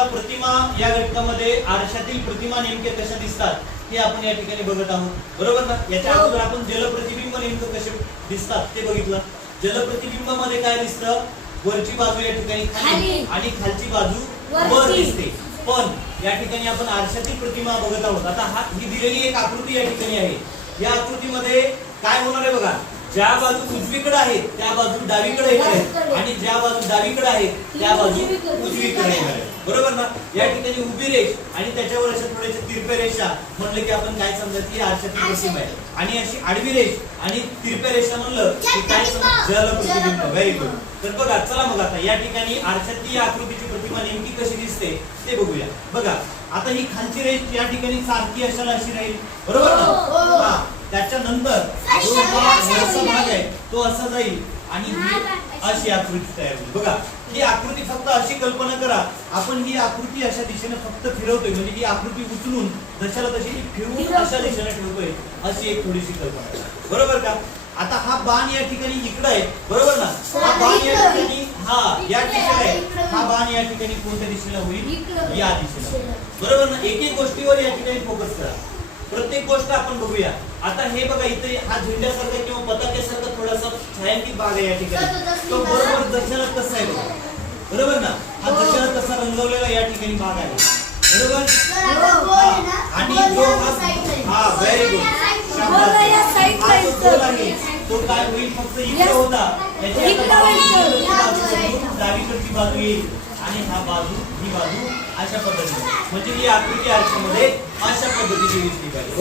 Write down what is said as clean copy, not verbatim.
चला प्रतिमा या घटकामध्ये आरशातील प्रतिमा नेमके कशा दिसतात हे आपण या ठिकाणी बघत आहोत, बरोबर ना. याच्या अगोदर आपण जलप्रतिबिंब नेमकं कसे दिसतात ते बघितलं. जलप्रतिबिंबामध्ये काय दिसतं, वरची बाजू या ठिकाणी खाली आणि खालची बाजू वर दिसते. पण या ठिकाणी आपण आरशातील प्रतिमा बघत आहोत. आता ही दिलेली एक आकृती या ठिकाणी आहे. या आकृतीमध्ये काय होणार आहे बघा, ज्या बाजू उजवीकडे आहेत त्या बाजू डावीकडे येणार आहेत आणि ज्या बाजू डावीकडे आहेत त्या बाजू उजवीकडे येणार आहेत, बरोबर ना. या ठिकाणी उभी रेष आणि त्याच्यावर अशा थोड्याशा तिरप्या रेषा म्हणलं की आपण काय समजायचं, ही आरशातील प्रतिमा आहे. आणि अशी आडवी रेष आणि तिरप्या रेषा म्हणलं की काय समज, जलप्रतिबिंब. Very good. तर बघा, चला मग आता या ठिकाणी आरशातली या आकृतीची प्रतिमा नेमकी कशी दिसते ते बघूया. बघा, आता ही खालची रेष या ठिकाणी सारखी अशाला अशी राहील, बरोबर ना. हा, त्याच्यानंतर जो वरचा भाग आहे तो असा जाईल आणि ही अशी आकृती तयार होईल. बघा, ही आकृती फक्त अशी कल्पना करा, आपण ही आकृती अशा दिशेने फक्त फिरवतोय, म्हणजे ही आकृती उचलून जशाला तशी फिरवून अशा दिशेने ठेवतोय, अशी एक थोडीशी कल्पना करा, बरोबर का. आता हा बाण या ठिकाणी इकडे आहे, बरोबर ना. हा बाण या ठिकाणी या दिशेला आहे, हा बाण या ठिकाणी कोणत्या दिशेला होईल, या दिशेला, बरोबर ना. एक एक गोष्टीवर या ठिकाणी फोकस करा, प्रत्येक गोष्ट आपण बघूया. आता हे बघा, इथे हा झेंड्यासारखा किंवा पताक्यासारखा थोडासा छायांकित भाग आहे या ठिकाणी, तो बरोबर जशाला तसा आहे बघा, बरोबर ना. हा जशाला तसा रंगवलेला या ठिकाणी भाग आहे, बरोबर. आणि जो हा व्हेरी गुड, हा जो गोल आहे तो काय होईल, फक्त इकडे होता याची डावीकडची बाजू येईल आणि हा बाजू ही बाजू अशा पद्धतीने, म्हणजे ही आकृती आरशामध्ये अशा पद्धतीने दिसली पाहिजे.